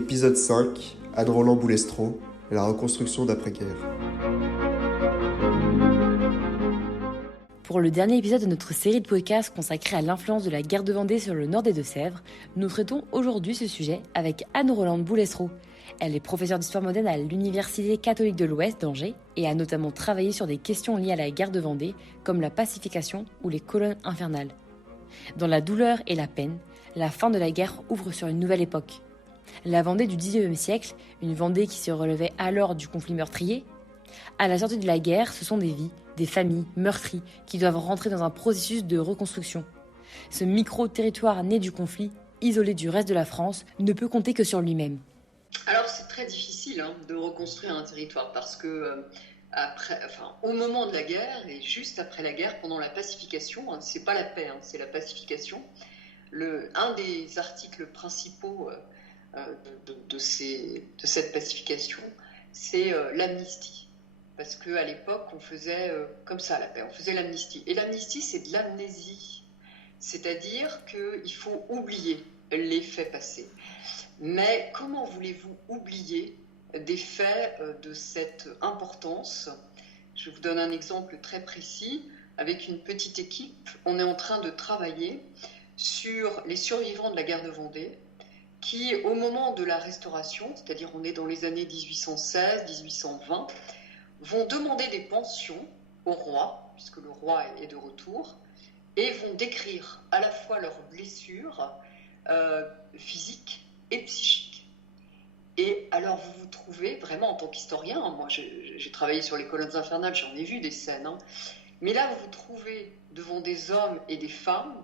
Épisode 5, Anne Roland Boulestro, la reconstruction d'après-guerre. Pour le dernier épisode de notre série de podcasts consacrée à l'influence de la guerre de Vendée sur le nord des Deux-Sèvres, nous traitons aujourd'hui ce sujet avec Anne Roland Boulestro. Elle est professeure d'histoire moderne à l'Université catholique de l'Ouest d'Angers et a notamment travaillé sur des questions liées à la guerre de Vendée, comme la pacification ou les colonnes infernales. Dans la douleur et la peine, la fin de la guerre ouvre sur une nouvelle époque. La Vendée du XIXe siècle, une Vendée qui se relevait alors du conflit meurtrier. À la sortie de la guerre, ce sont des vies, des familles meurtries qui doivent rentrer dans un processus de reconstruction. Ce micro-territoire né du conflit, isolé du reste de la France, ne peut compter que sur lui-même. Alors c'est très difficile de reconstruire un territoire parce que au moment de la guerre et juste après la guerre, pendant la pacification, c'est pas la paix, c'est la pacification. Un des articles principaux de cette pacification, c'est l'amnistie. Parce qu'à l'époque, on faisait comme ça la paix, on faisait l'amnistie. Et l'amnistie, c'est de l'amnésie. C'est-à-dire qu'il faut oublier les faits passés. Mais comment voulez-vous oublier des faits de cette importance ? Je vous donne un exemple très précis. Avec une petite équipe, on est en train de travailler sur les survivants de la guerre de Vendée, qui, au moment de la Restauration, c'est-à-dire on est dans les années 1816-1820, vont demander des pensions au roi, puisque le roi est de retour, et vont décrire à la fois leurs blessures physiques et psychiques. Et alors vous vous trouvez vraiment en tant qu'historien, moi j'ai travaillé sur les colonnes infernales, j'en ai vu des scènes, mais là vous vous trouvez devant des hommes et des femmes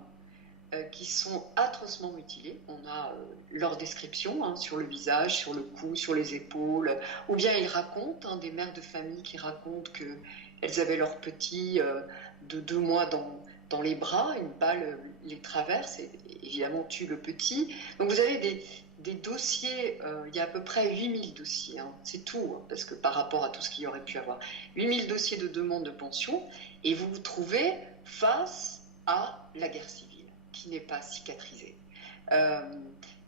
qui sont atrocement mutilés. On a leur description sur le visage, sur le cou, sur les épaules, ou bien ils racontent, des mères de famille qui racontent qu'elles avaient leur petit de 2 mois dans les bras, une balle les traverse et évidemment tue le petit. Donc vous avez des dossiers, il y a à peu près 8000 dossiers, c'est tout, parce que par rapport à tout ce qu'il y aurait pu avoir, 8000 dossiers de demande de pension, et vous vous trouvez face à la guerre civile, qui n'est pas cicatrisée.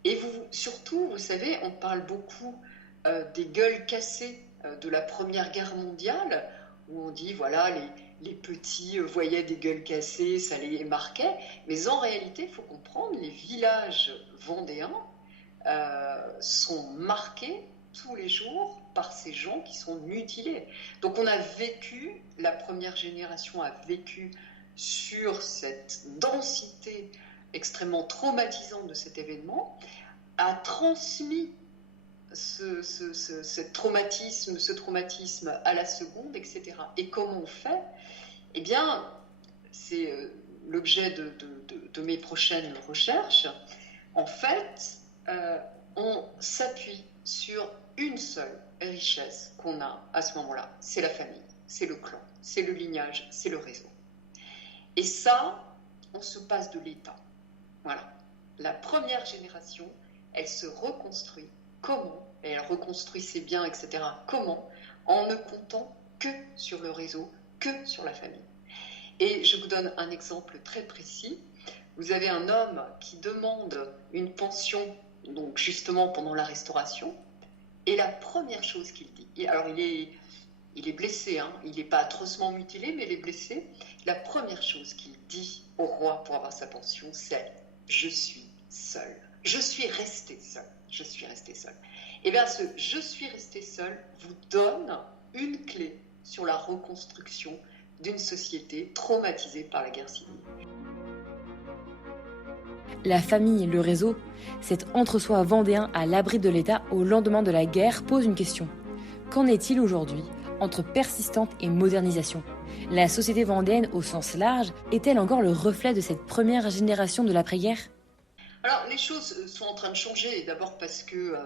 Et surtout, vous savez, on parle beaucoup des gueules cassées de la Première Guerre mondiale, où on dit, voilà, les petits voyaient des gueules cassées, ça les marquait, mais en réalité, il faut comprendre, les villages vendéens sont marqués tous les jours par ces gens qui sont mutilés. Donc on a vécu, la première génération a vécu sur cette densité extrêmement traumatisante de cet événement, a transmis ce traumatisme à la seconde, etc. Et comment on fait ? Eh bien, c'est l'objet de mes prochaines recherches. En fait, on s'appuie sur une seule richesse qu'on a à ce moment-là. C'est la famille, c'est le clan, c'est le lignage, c'est le réseau. Et ça, on se passe de l'État. Voilà. La première génération, elle se reconstruit. Comment ? Et elle reconstruit ses biens, etc. Comment ? En ne comptant que sur le réseau, que sur la famille. Et je vous donne un exemple très précis. Vous avez un homme qui demande une pension, donc justement pendant la Restauration, et la première chose qu'il dit, alors il est blessé, il n'est pas atrocement mutilé, mais il est blessé. La première chose qu'il dit au roi pour avoir sa pension, c'est « Je suis seul. Je suis resté seul. Je suis resté seul. » Et bien ce « Je suis resté seul » vous donne une clé sur la reconstruction d'une société traumatisée par la guerre civile. La famille, le réseau, cet entre-soi vendéen à l'abri de l'État au lendemain de la guerre pose une question. Qu'en est-il aujourd'hui entre persistance et modernisation ? La société vendéenne au sens large est-elle encore le reflet de cette première génération de l'après-guerre ? Alors les choses sont en train de changer, d'abord parce que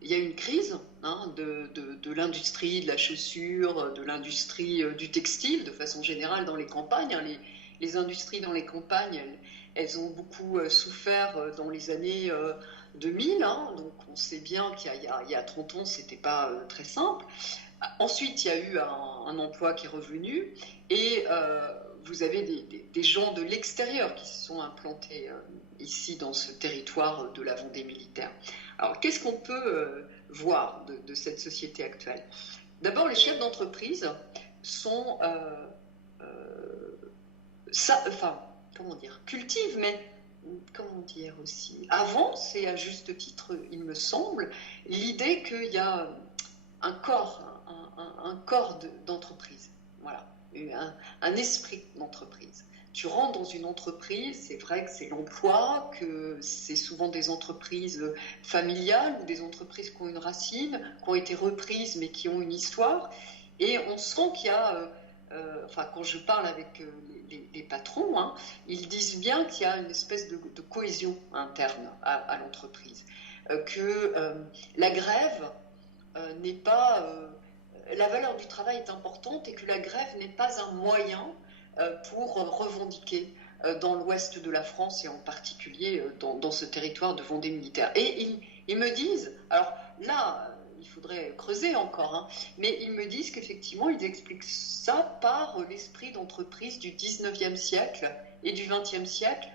il y a une crise de l'industrie de la chaussure, de l'industrie du textile, de façon générale dans les campagnes. Les industries dans les campagnes, elles ont beaucoup souffert dans les années 2000. Donc on sait bien qu'il y a 30 ans, ce n'était pas très simple. Ensuite, il y a eu un emploi qui est revenu et vous avez des gens de l'extérieur qui se sont implantés ici dans ce territoire de la Vendée militaire. Alors, qu'est-ce qu'on peut voir de cette société actuelle? D'abord, les chefs d'entreprise sont, cultivent, mais comment dire aussi, avancent, et à juste titre, il me semble, l'idée qu'il y a un corps d'entreprise, voilà, un esprit d'entreprise. Tu rentres dans une entreprise, c'est vrai que c'est l'emploi, que c'est souvent des entreprises familiales ou des entreprises qui ont une racine, qui ont été reprises mais qui ont une histoire. Et on sent qu'il y a, quand je parle avec les patrons, hein, ils disent bien qu'il y a une espèce de cohésion interne à l'entreprise. Que la grève n'est pas... la valeur du travail est importante et que la grève n'est pas un moyen pour revendiquer dans l'ouest de la France et en particulier dans ce territoire de Vendée militaire. Et ils me disent, alors là, il faudrait creuser encore, hein, mais ils me disent qu'effectivement, ils expliquent ça par l'esprit d'entreprise du 19e siècle et du 20e siècle.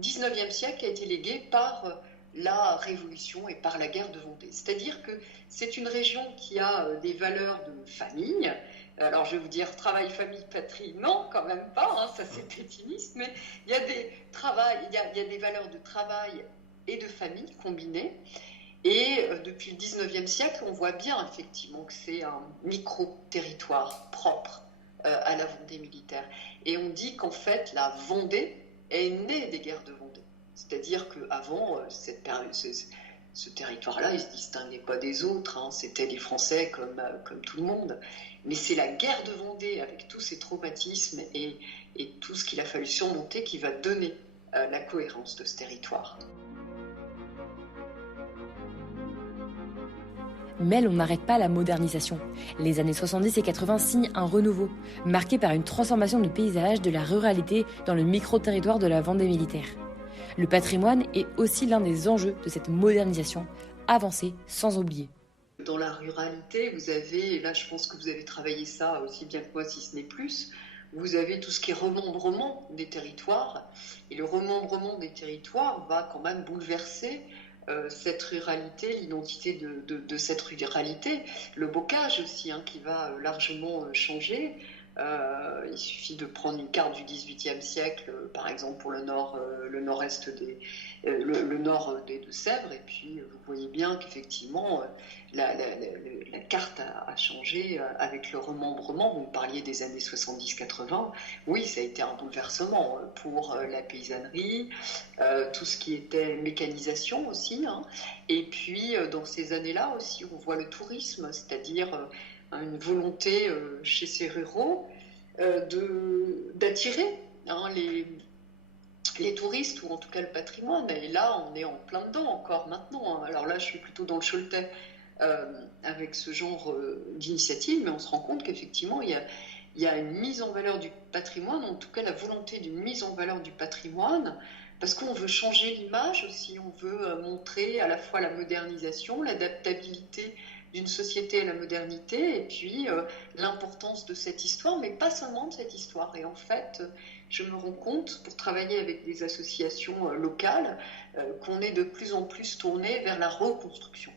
19e siècle a été légué par la Révolution et par la guerre de Vendée. C'est-à-dire que c'est une région qui a des valeurs de famille. Alors je vais vous dire travail, famille, patrie, non, quand même pas, hein, ça c'est pétiniste, mais il y a des valeurs de travail et de famille combinées. Et depuis le 19e siècle, on voit bien effectivement que c'est un micro-territoire propre à la Vendée militaire. Et on dit qu'en fait, la Vendée est née des guerres de Vendée. C'est-à-dire qu'avant, ce territoire-là, il ne se distinguait pas des autres, hein, c'était les Français comme tout le monde. Mais c'est la guerre de Vendée, avec tous ses traumatismes et tout ce qu'il a fallu surmonter, qui va donner la cohérence de ce territoire. Mais on n'arrête pas la modernisation. Les années 70 et 80 signent un renouveau, marqué par une transformation de paysage de la ruralité dans le micro-territoire de la Vendée militaire. Le patrimoine est aussi l'un des enjeux de cette modernisation, avancée sans oublier. Dans la ruralité, vous avez, et là je pense que vous avez travaillé ça aussi bien que moi si ce n'est plus, vous avez tout ce qui est remembrement des territoires, et le remembrement des territoires va quand même bouleverser cette ruralité, l'identité de cette ruralité, le bocage aussi qui va largement changer. Il suffit de prendre une carte du XVIIIe siècle, par exemple pour le nord-est le nord des Deux-Sèvres, et puis vous voyez bien qu'effectivement la carte a changé avec le remembrement. Vous me parliez des années 70-80, oui, ça a été un bouleversement pour la paysannerie, tout ce qui était mécanisation aussi, hein. Et puis dans ces années-là aussi, on voit le tourisme, c'est-à-dire une volonté chez ces ruraux d'attirer les touristes, ou en tout cas le patrimoine. Et là, on est en plein dedans encore maintenant, hein. Alors là, je suis plutôt dans le Choletais avec ce genre d'initiative, mais on se rend compte qu'effectivement, il y a une mise en valeur du patrimoine, en tout cas la volonté d'une mise en valeur du patrimoine, parce qu'on veut changer l'image aussi, on veut montrer à la fois la modernisation, l'adaptabilité d'une société à la modernité, et puis l'importance de cette histoire, mais pas seulement de cette histoire. Et en fait, je me rends compte, pour travailler avec des associations locales, qu'on est de plus en plus tourné vers la reconstruction.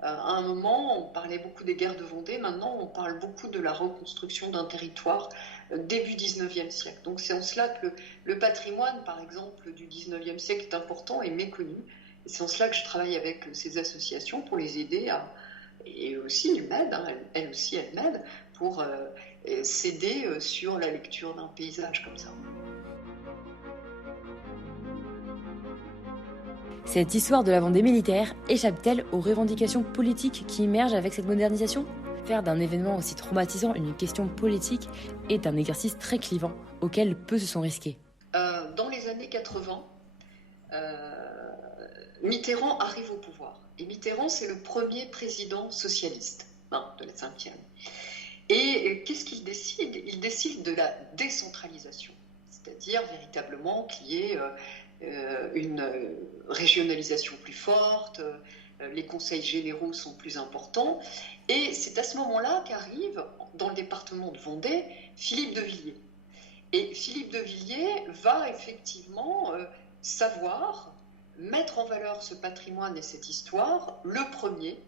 À un moment, on parlait beaucoup des guerres de Vendée, maintenant on parle beaucoup de la reconstruction d'un territoire début 19e siècle. Donc c'est en cela que le patrimoine, par exemple, du 19e siècle est important et méconnu. Et c'est en cela que je travaille avec ces associations pour les aider et aussi elles m'aident, hein, elles aussi elles m'aident pour s'aider sur la lecture d'un paysage comme ça. Cette histoire de la Vendée militaire échappe-t-elle aux revendications politiques qui émergent avec cette modernisation ? Faire d'un événement aussi traumatisant une question politique est un exercice très clivant auquel peu se sont risqués. Dans les années 80, Mitterrand arrive au pouvoir. Et Mitterrand, c'est le premier président socialiste de la 5e. Et qu'est-ce qu'il décide ? Il décide de la décentralisation, c'est-à-dire véritablement qu'il y ait une régionalisation plus forte, les conseils généraux sont plus importants. Et c'est à ce moment-là qu'arrive, dans le département de Vendée, Philippe de Villiers. Et Philippe de Villiers va effectivement savoir mettre en valeur ce patrimoine et cette histoire, le premier,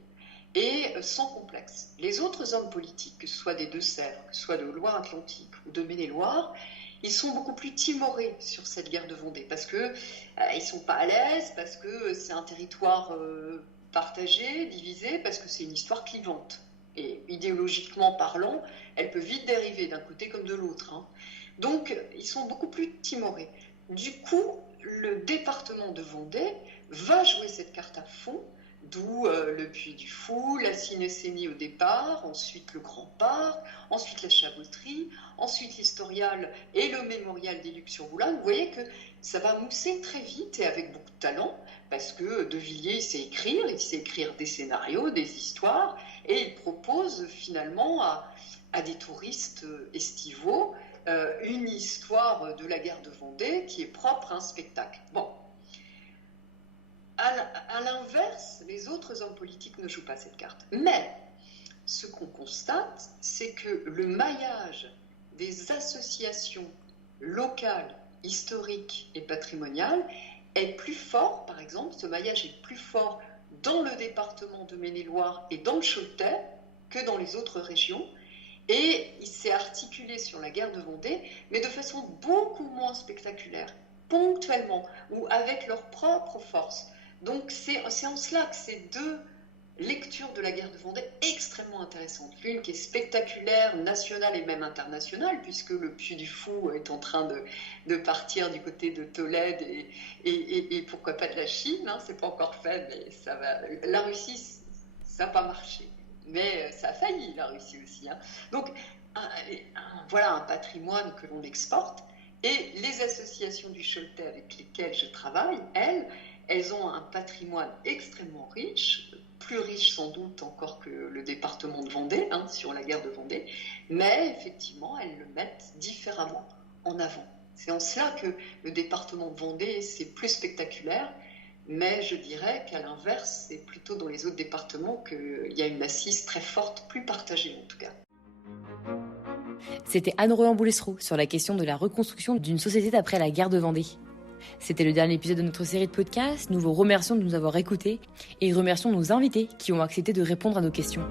et sans complexe. Les autres hommes politiques, que ce soit des Deux-Sèvres, que ce soit de Loire-Atlantique ou de Maine-et-Loire, ils sont beaucoup plus timorés sur cette guerre de Vendée parce que ils sont pas à l'aise, parce que c'est un territoire partagé, divisé, parce que c'est une histoire clivante. Et idéologiquement parlant, elle peut vite dériver d'un côté comme de l'autre. Donc, ils sont beaucoup plus timorés. Du coup, le département de Vendée va jouer cette carte à fond, d'où le Puy du Fou, la Cynécénie au départ, ensuite le Grand Parc, ensuite la Chavoterie, ensuite l'Historial et le Mémorial des Lucs-sur-Boulogne. Vous voyez que ça va mousser très vite et avec beaucoup de talent, parce que De Villiers il sait écrire des scénarios, des histoires, et il propose finalement à des touristes estivaux une histoire de la guerre de Vendée qui est propre à un spectacle. Bon. À l'inverse, les autres hommes politiques ne jouent pas cette carte. Mais ce qu'on constate, c'est que le maillage des associations locales, historiques et patrimoniales est plus fort, par exemple, ce maillage est plus fort dans le département de Maine-et-Loire et dans le Choletais que dans les autres régions. Et il s'est articulé sur la guerre de Vendée, mais de façon beaucoup moins spectaculaire, ponctuellement, ou avec leur propre force. Donc c'est en cela que ces deux lectures de la guerre de Vendée extrêmement intéressantes. L'une qui est spectaculaire, nationale et même internationale, puisque le Puy du Fou est en train de partir du côté de Tolède et pourquoi pas de la Chine, c'est pas encore fait, mais ça va. La Russie, ça n'a pas marché. Mais ça a failli, la Russie aussi. Donc, voilà un patrimoine que l'on exporte. Et les associations du Choletais avec lesquelles je travaille, elles ont un patrimoine extrêmement riche, plus riche sans doute encore que le département de Vendée, sur la guerre de Vendée. Mais effectivement, elles le mettent différemment en avant. C'est en cela que le département de Vendée, c'est plus spectaculaire. Mais je dirais qu'à l'inverse, c'est plutôt dans les autres départements qu'il y a une assise très forte, plus partagée en tout cas. C'était Anne-Roland Boulestreau sur la question de la reconstruction d'une société après la guerre de Vendée. C'était le dernier épisode de notre série de podcasts. Nous vous remercions de nous avoir écoutés et remercions nos invités qui ont accepté de répondre à nos questions.